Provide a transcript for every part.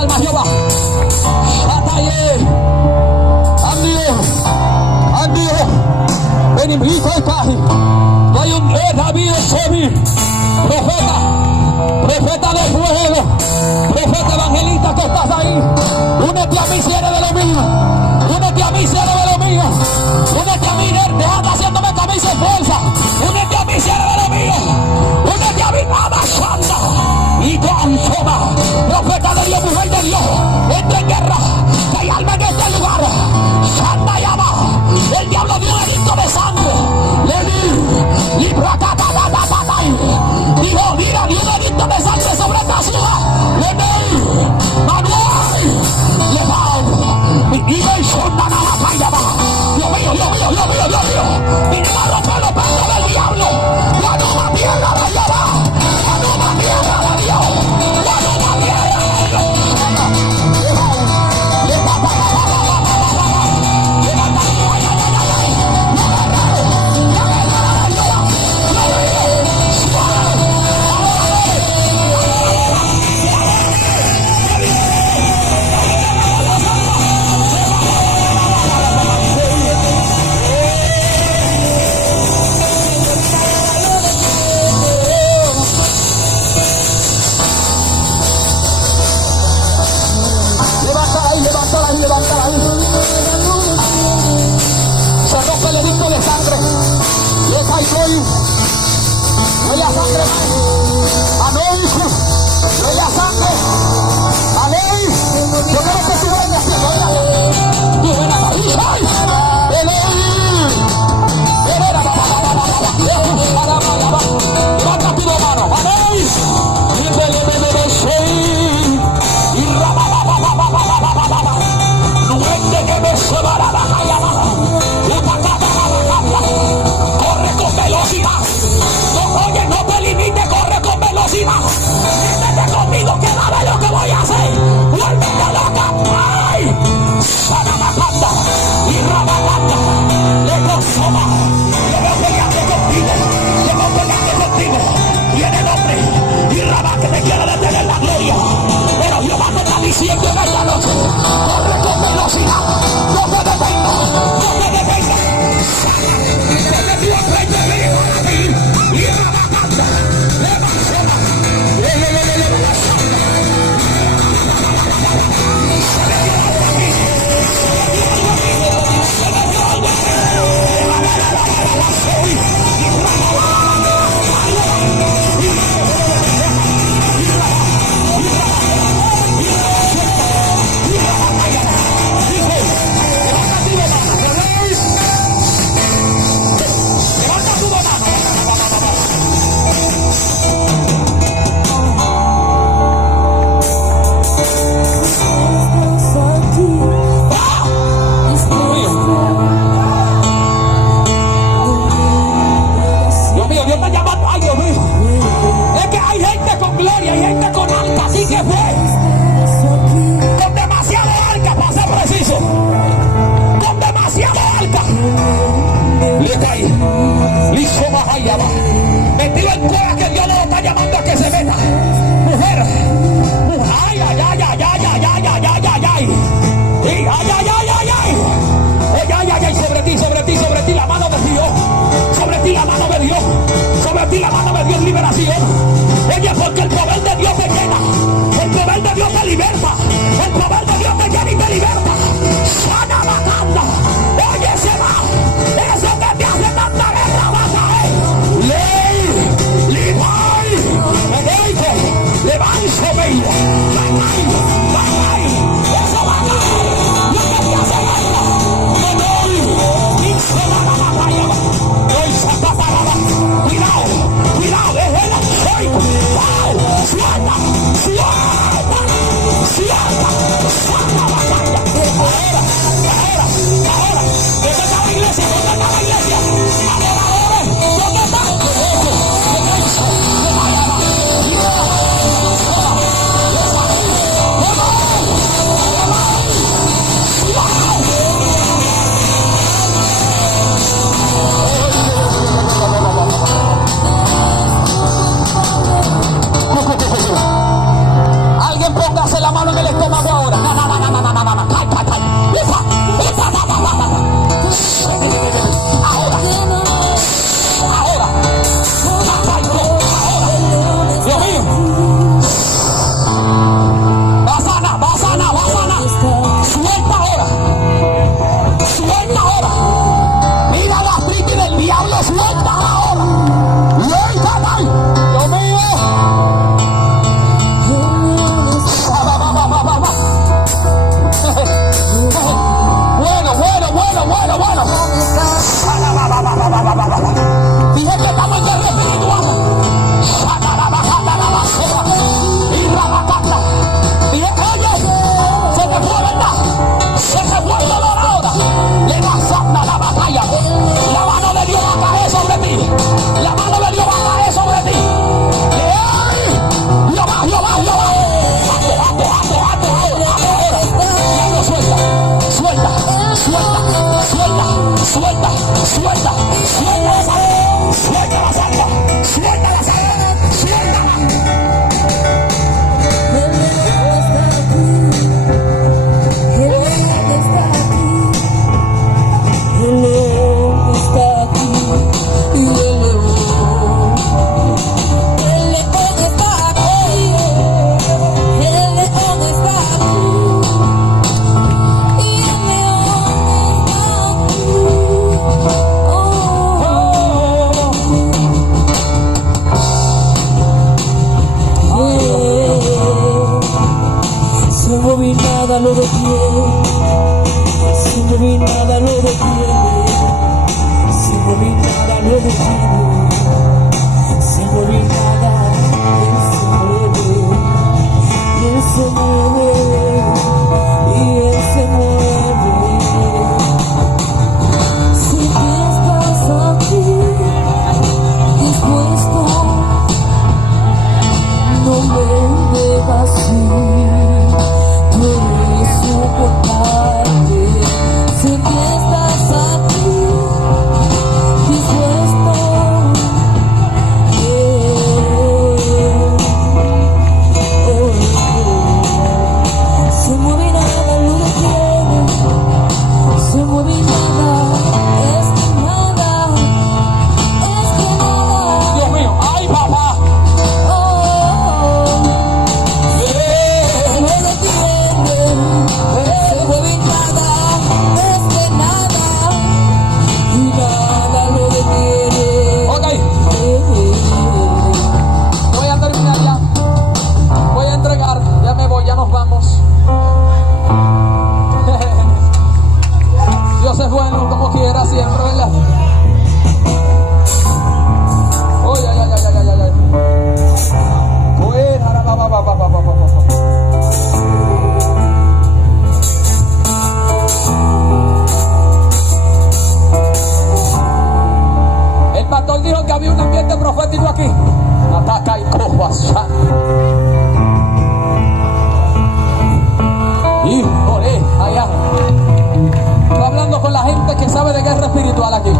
alma Jehová. Ataye. Andio. Benimbrito y Caji. Hay un David Sobi. Profeta de fuego. Profeta evangelista que estás ahí. Únete a mí si eres de lo mío. Únete a mí si eres de lo mío. Únete a mí, déjate haciéndome camisa de fuerza. Únete a mí si eres de lo mío. Únete a mí, nada santa. Y con toma, profeta de Dios, mujer de Dios, entra en guerra. Que hay alma en este lugar. Santa llama. El diablo dio un edicto de sangre. Le di. Libra, dijo, mira, dio un edicto de sangre sobre esta ciudad. Le di. Manuel. Le va. Y me sonda nada para allá abajo. Dios mío, Dios mío, Dios mío, Dios mío. Vienen a romper los pechos del diablo. La nueva tierra de Jehová. La nueva tierra de Dios. La nueva tierra de Dios. Suelta, suelta, suelta la sangre, suelta la sangre, suelta la sangre, suéltala. Nada lo detiene, si no vi nada lo detiene, si no vi nada lo detiene, si no vi nada, Él se mueve, y Él se mueve. Si tú estás aquí, dispuesto, no me dejas ir. Si tú estás aquí, dispuesto, se mueve nada, lo detiene, se mueve nada, es que nada, es que nada. Dios mío, ay papá. Ya nos vamos. Dios es bueno como quiera siempre, ¿verdad? Oh, ay, ay, ay, ay, ay, ay. El pastor dijo que había un ambiente profético aquí. Ataca y cojas. Híjole, allá. Estoy hablando con la gente que sabe de guerra espiritual aquí.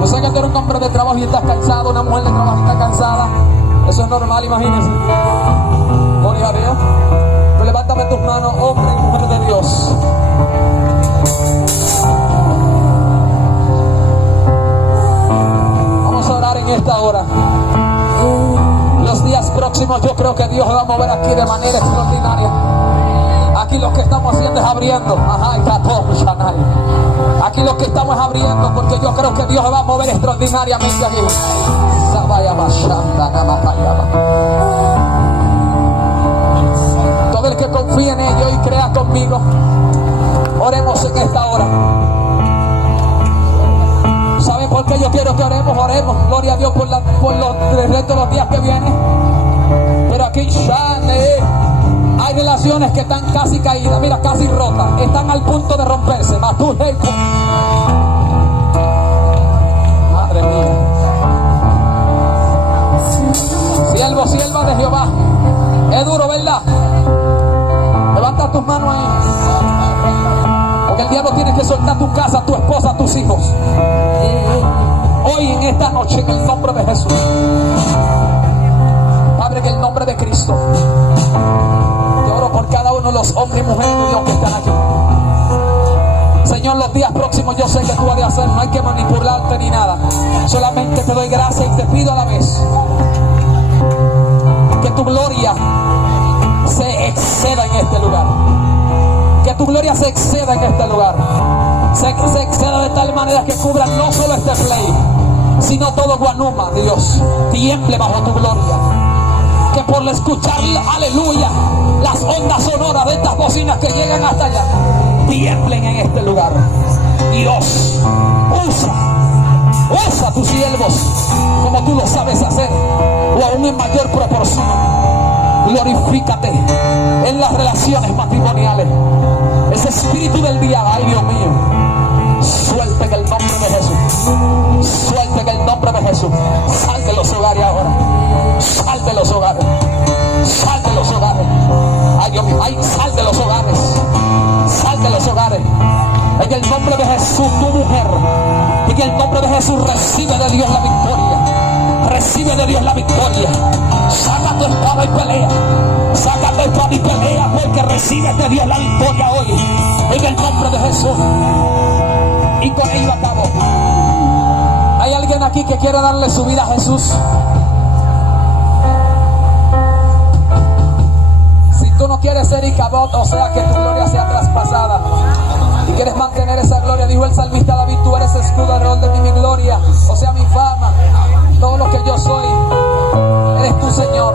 Yo sé que tú eres un hombre de trabajo y estás cansado, una mujer de trabajo y está cansada. Eso es normal, imagínense. Gloria a Dios. Pero levántame tus manos, hombre y mujer de Dios. Vamos a orar en esta hora. Los días próximos yo creo que Dios se va a mover aquí de manera extraordinaria. Aquí lo que estamos haciendo es abriendo. Aquí lo que estamos es abriendo, porque yo creo que Dios se va a mover extraordinariamente aquí. Todo el que confíe en ello y crea conmigo, oremos en esta hora. ¿Saben por qué yo quiero que oremos? Oremos, gloria a Dios por el resto de los días que vienen. Pero aquí hay relaciones que están casi caídas, mira, casi rotas, están al punto de romperse. Madre mía. Siervo, sierva de Jehová, es duro, ¿verdad? Levanta tus manos ahí. Porque el diablo tiene que soltar tu casa, tu esposa, tus hijos. Hoy en esta noche, en el nombre de Jesús, Padre, en el nombre de Cristo, te oro por cada uno de los hombres y mujeres de Dios que están aquí. Señor, los días próximos yo sé que tú vas a hacer, no hay que manipularte ni nada. Solamente te doy gracias y te pido a la vez que tu gloria se exceda en este lugar. Que tu gloria se exceda en este lugar. Se exceda de tal manera que cubra no solo este play, sino todo Guanuma, Dios. Tiemble bajo tu gloria. Que por escuchar, aleluya, las ondas sonoras de estas bocinas que llegan hasta allá, tiemblen en este lugar. Dios, usa a tus siervos como tú lo sabes hacer, o aún en mayor proporción. Glorifícate en las relaciones matrimoniales. Ese espíritu del día, ay Dios mío, suelta en el nombre de Jesús. Suelta en el nombre de Jesús. Sal de los hogares ahora. Sal de los hogares. Sal de los hogares. Ay Dios mío, ay, sal de los hogares. Sal de los hogares. En el nombre de Jesús, tu mujer, en el nombre de Jesús, recibe de Dios la victoria. Recibe de Dios la victoria. Saca tu espada y pelea. Saca tu espada y pelea, porque recibe de Dios la victoria hoy. En el nombre de Jesús. Y con ello acabo. ¿Hay alguien aquí que quiere darle su vida a Jesús? Si tú no quieres ser Icabod, o sea que tu gloria sea traspasada, y quieres mantener esa gloria, dijo el salmista David, tú eres escudo alrededor de mi gloria, o sea mi fama, todo lo que yo soy, eres tu Señor.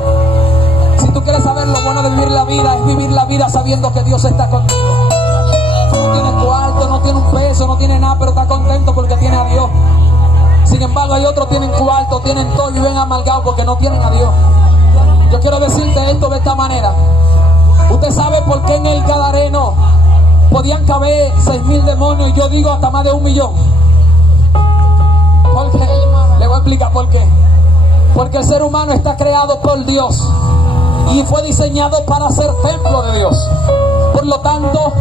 Si tú quieres saber lo bueno de vivir la vida, es vivir la vida sabiendo que Dios está contigo. No tiene cuarto, no tiene un peso, no tiene nada, pero está contento porque tiene a Dios. Sin embargo, hay otros que tienen cuarto, tienen todo y viven amargados porque no tienen a Dios. Yo quiero decirte esto de esta manera. Usted sabe por qué en el Gadareno podían caber 6,000 demonios, y yo digo hasta más de 1,000,000. ¿Por qué? Le voy a explicar por qué. Porque el ser humano está creado por Dios y fue diseñado para ser templo de Dios. Por lo tanto,